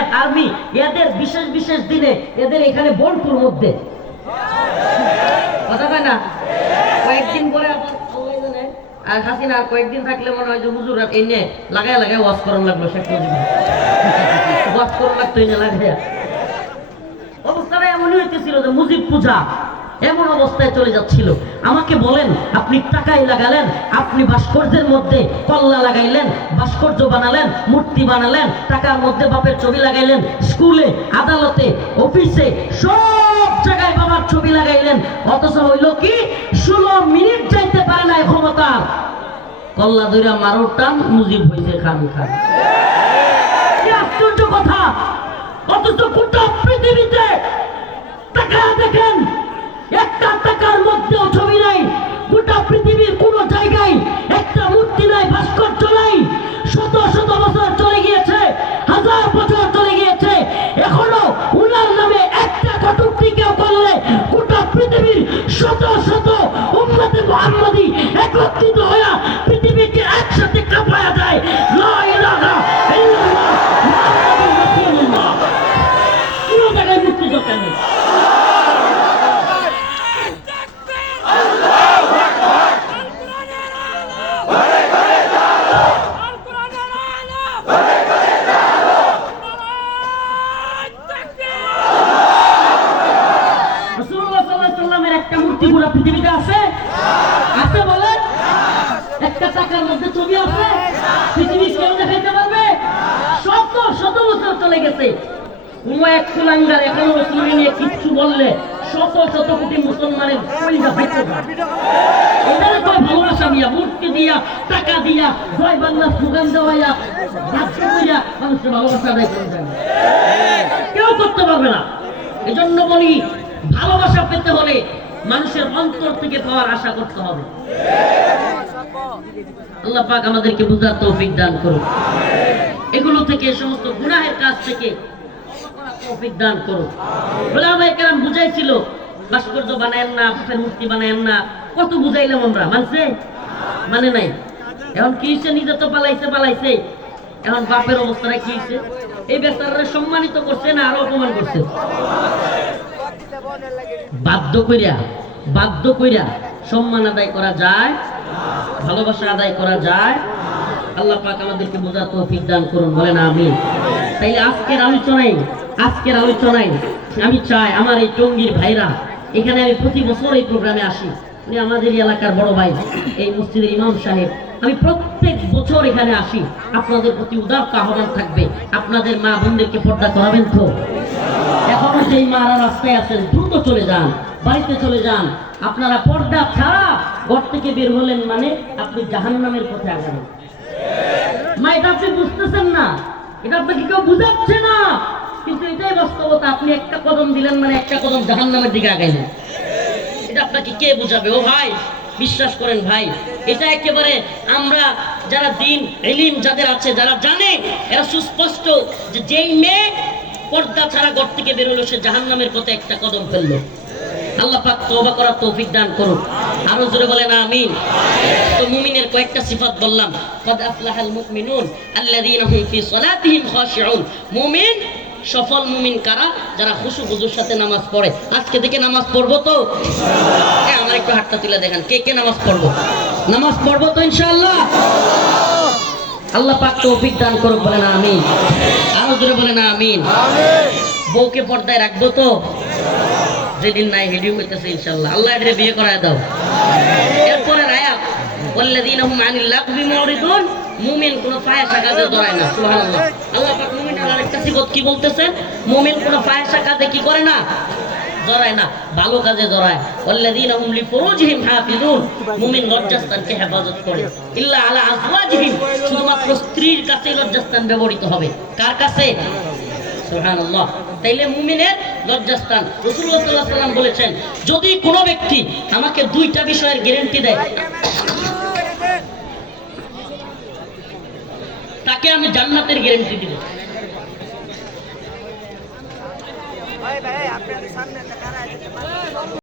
BSF army এদের বিশেষ বিশেষ দিনে এদের এখানে বোলপুর মধ্যে। কথা কয় না? কয়েকদিন পরে আর হাসিনা কয়েকদিন থাকলে মনে হয় যে হুজুর, এই নিয়ে লাগায় লাগায় ওয়াশ করন লাগল, শেখ মুজিব ওয়াশ করার লাগতো, এই নিয়ে অবস্থাটা এমনই হইতেছিল যে মুজিব পূজা এমন অবস্থায় চলে যাচ্ছিল। আমাকে বলেন, আপনি টাকাই লাগালেন, আপনি ভাস্কর্যের মধ্যে কল্লা লাগাইলেন, ভাস্কর্য বানালেন, মূর্তি বানালেন, টাকার মধ্যে বাপের ছবি লাগাইলেন, স্কুলে, আদালতে, অফিসে, সব জায়গায় বাবার ছবি লাগাইলেন। অথচ হইল কি, ষোলো মিনিট যাইতে পারে না ক্ষমতা কল্লা দইরা মারো, টান মুজিব হইছে খান খান। আশ্চর্য কথা! অথচ গোটা পৃথিবীতে টাকা দেখেন একটা টাকার মধ্যেও ছবি নাই। গোটা পৃথিবীর কোন জায়গায় একটা মূর্তি নাই ভাস্কর্য নাই শত শত বছর চলে গিয়েছে হাজার বছর চলে গিয়েছে এখনও উনার নামে একটা কটুক্তি কেউ করলে গোটা পৃথিবীর শত শত উম্মতে মুহাম্মাদি একত্রিত হয়ে পৃথিবীকে একসাথে কাঁপায়া যায় লা ইলাহা ইল্লাল্লাহ মুহাম্মাদুর রাসূলুল্লাহ কোনো জায়গায় মুক্তি দরকার নেই রাসূলুল্লাহ সাল্লাল্লাহু আলাইহি সাল্লামের একটা মূর্তি পুরো পৃথিবীতে আছে? আছে বলেন? একটা টাকার মধ্যে ছবি আছে? পৃথিবী কেউ দেখাইতে পারবে? শত শত বছর চলে গেছে। কোনো এক কুলাঙ্গার এখনও রসুলকে নিয়ে কিচ্ছু বললে শত শত কোটি মুসলমানের কলিজা যায় এখানে তো ভালোবাসা দিয়া মূর্তি দিয়া, টাকা দিয়া, জয় বাংলা স্লোগান দেওয়াইয়া বাচ্চা কইয়া মানুষের ভালোবাসা আদায় করে দেয়। কেউ করতে পারবে না। এজন্য বলি, ভালোবাসা পেতে হলে মানুষের অন্তর থেকে পাওয়ার আশা করতে হবে। আল্লাহ পাক আমাদেরকে বুঝার তৌফিক দান করুন এগুলো থেকে সমস্ত গুনাহের কাজ থেকে তৌফিক দান করুন ওলামায়ে কেরাম বুঝাইছিল, ভাস্কর্য বানায়েন না ফুফের মূর্তি বানায়েন না। কত বুঝাইলাম আমরা, মানছে? মানে নাই। এখন কি হয়েছে নিজে তো পালাইছে পালাইছে। এখন বাপের অবস্থাটা কি হয়েছে এই বেচারারা সম্মানিত করছে না আরও অপমান করছে? বাধ্য কইরা বাধ্য কইরা সম্মান আদায় করা যায়, ভালোবাসা আদায় করা যায়। আল্লাহ পাক আমাদেরকে বোঝার তৌফিক দান করুন, বলেন আমি তাইলে আজকের আলোচনায় আজকের আলোচনায় আমি চাই আমার এই টঙ্গীর ভাইরা, এখানে আমি প্রতি বছর এই প্রোগ্রামে আসি। উনি আমাদের এলাকার বড় ভাই, এই মসজিদের ইমাম সাহেব। আমি প্রত্যেক বছর এখানে আসি। আপনাদের প্রতি উদারতা আহ্বান থাকবে। আপনাদের মা বোনদেরকে পর্দা করাবেন তো? সেই মারা রাস্তায় আছেন, দ্রুত চলে যান, বাড়িতে চলে যান। আপনারা পর্দা ছাড়া ঘর থেকে বের হলেন মানে আপনি জাহান্নামের পথে আগাবেন। মা এটা আপনি বুঝতেছেন না, এটা আপনাকে কেউ বুঝাচ্ছে না। কিন্তু এটাই বাস্তবতা, আপনি একটা কদম দিলেন মানে একটা কদম জাহান নামের দিকে আগাইলেন। এটা আপনাকে কে বুঝাবে? ও ভাই, বিশ্বাস করেন ভাই, এটা একেবারে আমরা যারা দিন এলিম যাদের আছে, যারা জানে, এরা সুস্পষ্ট যে যেই মেয়ে পর্দা ছাড়া ঘর থেকে বেরোলো, সে জাহান নামের পথে একটা কদম ফেলল। আল্লাহ পাক তওবা করার তৌফিক দান করুন আরও জোরে না আমি তো মুমিনের কয়েকটা সিফাত বললাম। কদ আফলাহাল মুমিনুন আল্লাযীনা হুম ফি সলাতিহিম খাশিউন। মুমিন, সফল মুমিন কারা? যারা খুশু খুজুর সাথে নামাজ পড়ে। আজকে থেকে নামাজ পড়ব তো? হ্যাঁ আমার একটু হাতটা তুলে দেখেন। কে কে নামাজ পড়ব? নামাজ পড়ব তো ইনশাআল্লাহ? আল্লাহ পাক তৌফিক দান করুক, বলেন আমিন। আরও জোরে বলেন আমিন। বউকে পর্দায় রাখব তো? যেদিন নাই হেডিও করতেছে ইনশাআল্লাহ। আল্লাহ এটারে বিয়ে করায় দাও। এরপরে আয়াত ওয়াল্লাযীনা হুম আনিল লাগবি মুরিদুন মুমিন কোন ফায়সা কাজে জড়ায় না, সুবহানাল্লাহ। আল্লাহ পাক মুমিন আরেকটা সিফত কি বলতেছেন মুমিন কোন ফায়সা কাজে কি করে না? জড়ায় না, ভালো কাজে জড়ায়। হাফিজুন, মুমিন লজ্জাস্থানকে হেফাজত করে। ইল্লা আলা শুধুমাত্র স্ত্রীর লজ্জাস্থান ব্যবহৃত হবে। কার কাছে? সুবহানাল্লাহ। তাইলে মুমিনের লজ্জাস্থান। বলেছেন, যদি কোনো ব্যক্তি আমাকে দুইটা বিষয়ের গ্যারান্টি দেয়, তাকে আমি জান্নাতের গ্যারান্টি দিব। ভাই ভাই আপনার সামনে একটা কারা আছে